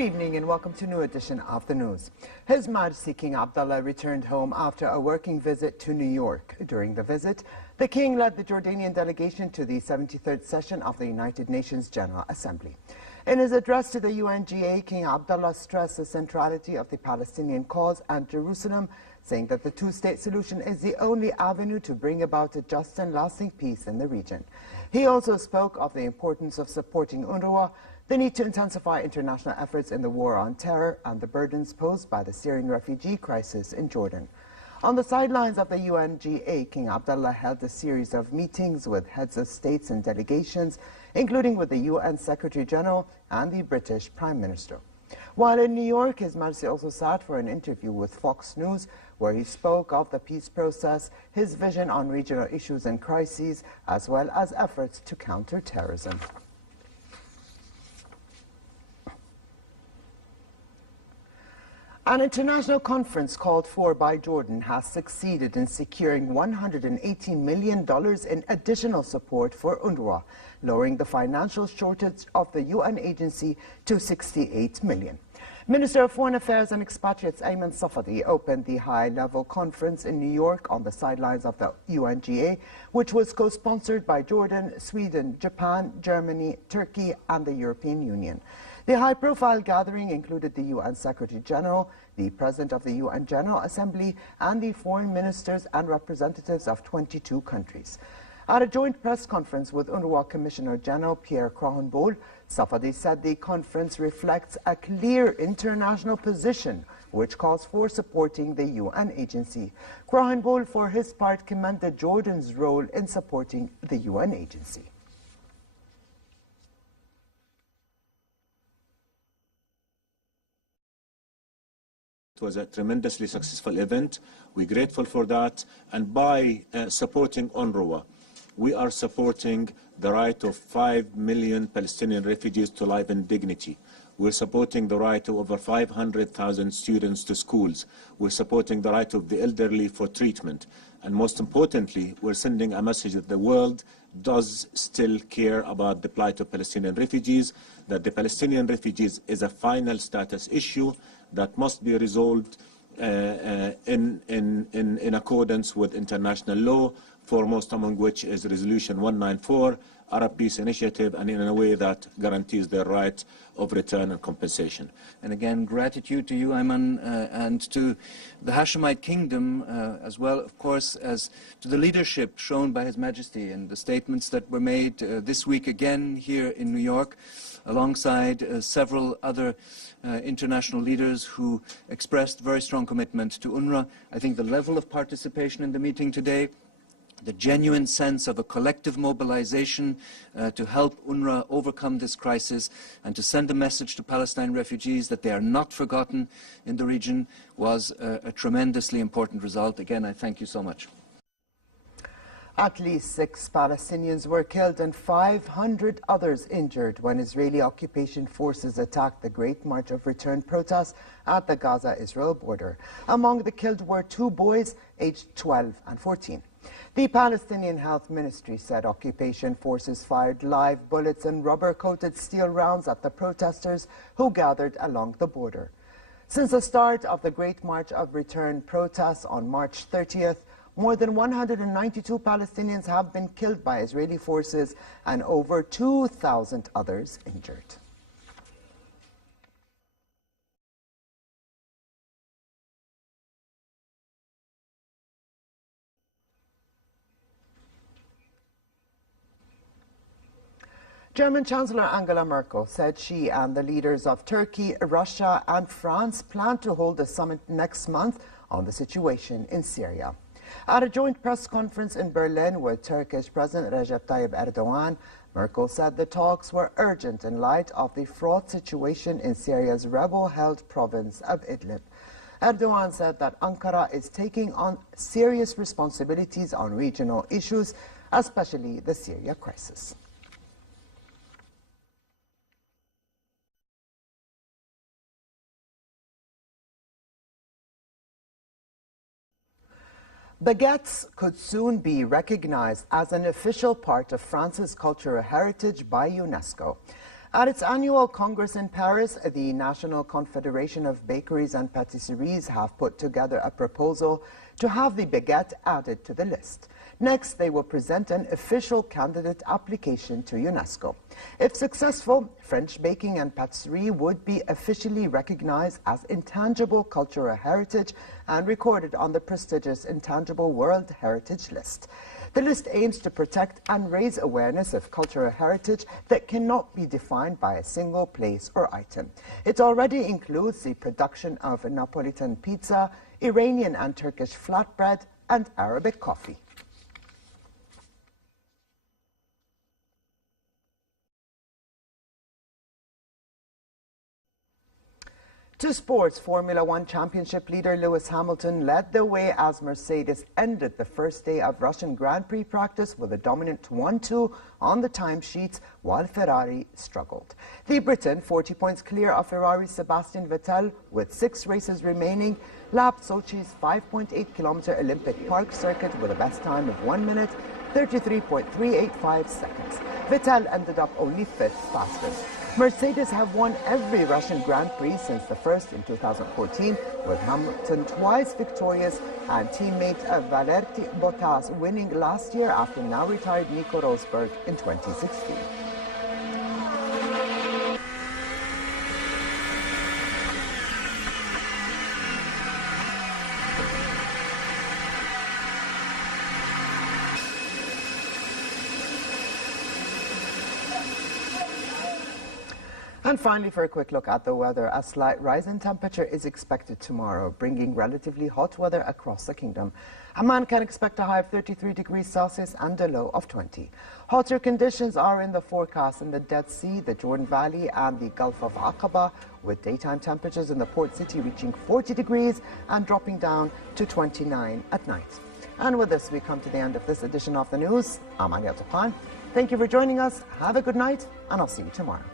evening and welcome to a new edition of the news. His Majesty King Abdullah returned home after a working visit to New York. During the visit, the King led the Jordanian delegation to the 73rd session of the United Nations General Assembly. In his address to the UNGA, King Abdullah stressed the centrality of the Palestinian cause and Jerusalem, saying that the two-state solution is the only avenue to bring about a just and lasting peace in the region. He also spoke of the importance of supporting UNRWA, the need to intensify international efforts in the war on terror, and the burdens posed by the Syrian refugee crisis in Jordan. On the sidelines of the UNGA, King Abdullah held a series of meetings with heads of states and delegations, including with the UN Secretary General and the British Prime Minister. While in New York, His Majesty also sat for an interview with Fox News, where he spoke of the peace process, his vision on regional issues and crises, as well as efforts to counter terrorism. An international conference called for by Jordan has succeeded in securing $118 million in additional support for UNRWA, lowering the financial shortage of the UN agency to $68 million. Minister of Foreign Affairs and Expatriates Ayman Safadi opened the high-level conference in New York on the sidelines of the UNGA, which was co-sponsored by Jordan, Sweden, Japan, Germany, Turkey, and the European Union. The high-profile gathering included the UN Secretary General, the President of the UN General Assembly, and the foreign ministers and representatives of 22 countries. At a joint press conference with UNRWA Commissioner General Pierre Krohenbol, Safadi said the conference reflects a clear international position which calls for supporting the UN agency. Krohenbol, for his part, commended Jordan's role in supporting the UN agency. It was a tremendously successful event. We're grateful for that. And by supporting UNRWA, we are supporting the right of 5 million Palestinian refugees to life and dignity. We're supporting the right of over 500,000 students to schools. We're supporting the right of the elderly for treatment. And most importantly, we're sending a message that the world does still care about the plight of Palestinian refugees, that the Palestinian refugees is a final status issue that must be resolved in accordance with international law, foremost among which is Resolution 194, Arab Peace Initiative, and in a way that guarantees their right of return and compensation. And again, gratitude to you, Ayman, and to the Hashemite Kingdom, as well, of course, as to the leadership shown by His Majesty and the statements that were made this week again here in New York, alongside several other international leaders who expressed very strong commitment to UNRWA. I think the level of participation in the meeting today, the genuine sense of a collective mobilization to help UNRWA overcome this crisis and to send a message to Palestine refugees that they are not forgotten in the region was a tremendously important result. Again, I thank you so much. At least 6 Palestinians were killed and 500 others injured when Israeli occupation forces attacked the Great March of Return protests at the Gaza-Israel border. Among the killed were 2 boys aged 12 and 14. The Palestinian Health Ministry said occupation forces fired live bullets and rubber-coated steel rounds at the protesters who gathered along the border. Since the start of the Great March of Return protests on March 30th, more than 192 Palestinians have been killed by Israeli forces and over 2,000 others injured. German Chancellor Angela Merkel said she and the leaders of Turkey, Russia and France plan to hold a summit next month on the situation in Syria. At a joint press conference in Berlin with Turkish President Recep Tayyip Erdogan, Merkel said the talks were urgent in light of the fraught situation in Syria's rebel-held province of Idlib. Erdogan said that Ankara is taking on serious responsibilities on regional issues, especially the Syria crisis. Baguettes could soon be recognized as an official part of France's cultural heritage by UNESCO. At its annual Congress in Paris, the National Confederation of Bakeries and Patisseries have put together a proposal to have the baguette added to the list. Next, they will present an official candidate application to UNESCO. If successful, French baking and patisserie would be officially recognized as intangible cultural heritage and recorded on the prestigious Intangible World Heritage List. The list aims to protect and raise awareness of cultural heritage that cannot be defined by a single place or item. It already includes the production of Napolitan pizza, Iranian and Turkish flatbread, and Arabic coffee. To sports, Formula One Championship leader Lewis Hamilton led the way as Mercedes ended the first day of Russian Grand Prix practice with a dominant 1-2 on the timesheets, while Ferrari struggled. The Briton, 40 points clear of Ferrari's Sebastian Vettel, with 6 races remaining, lapped Sochi's 5.8-kilometer Olympic Park circuit with a best time of 1 minute, 33.385 seconds. Vettel ended up only 5th fastest. Mercedes have won every Russian Grand Prix since the first in 2014, with Hamilton twice victorious and teammate Valtteri Bottas winning last year after now retired Nico Rosberg in 2016. And finally, for a quick look at the weather, a slight rise in temperature is expected tomorrow, bringing relatively hot weather across the kingdom. Amman can expect a high of 33 degrees Celsius and a low of 20. Hotter conditions are in the forecast in the Dead Sea, the Jordan Valley and the Gulf of Aqaba, with daytime temperatures in the port city reaching 40 degrees and dropping down to 29 at night. And with this, we come to the end of this edition of the news. I'm Alia Tupan. Thank you for joining us. Have a good night, and I'll see you tomorrow.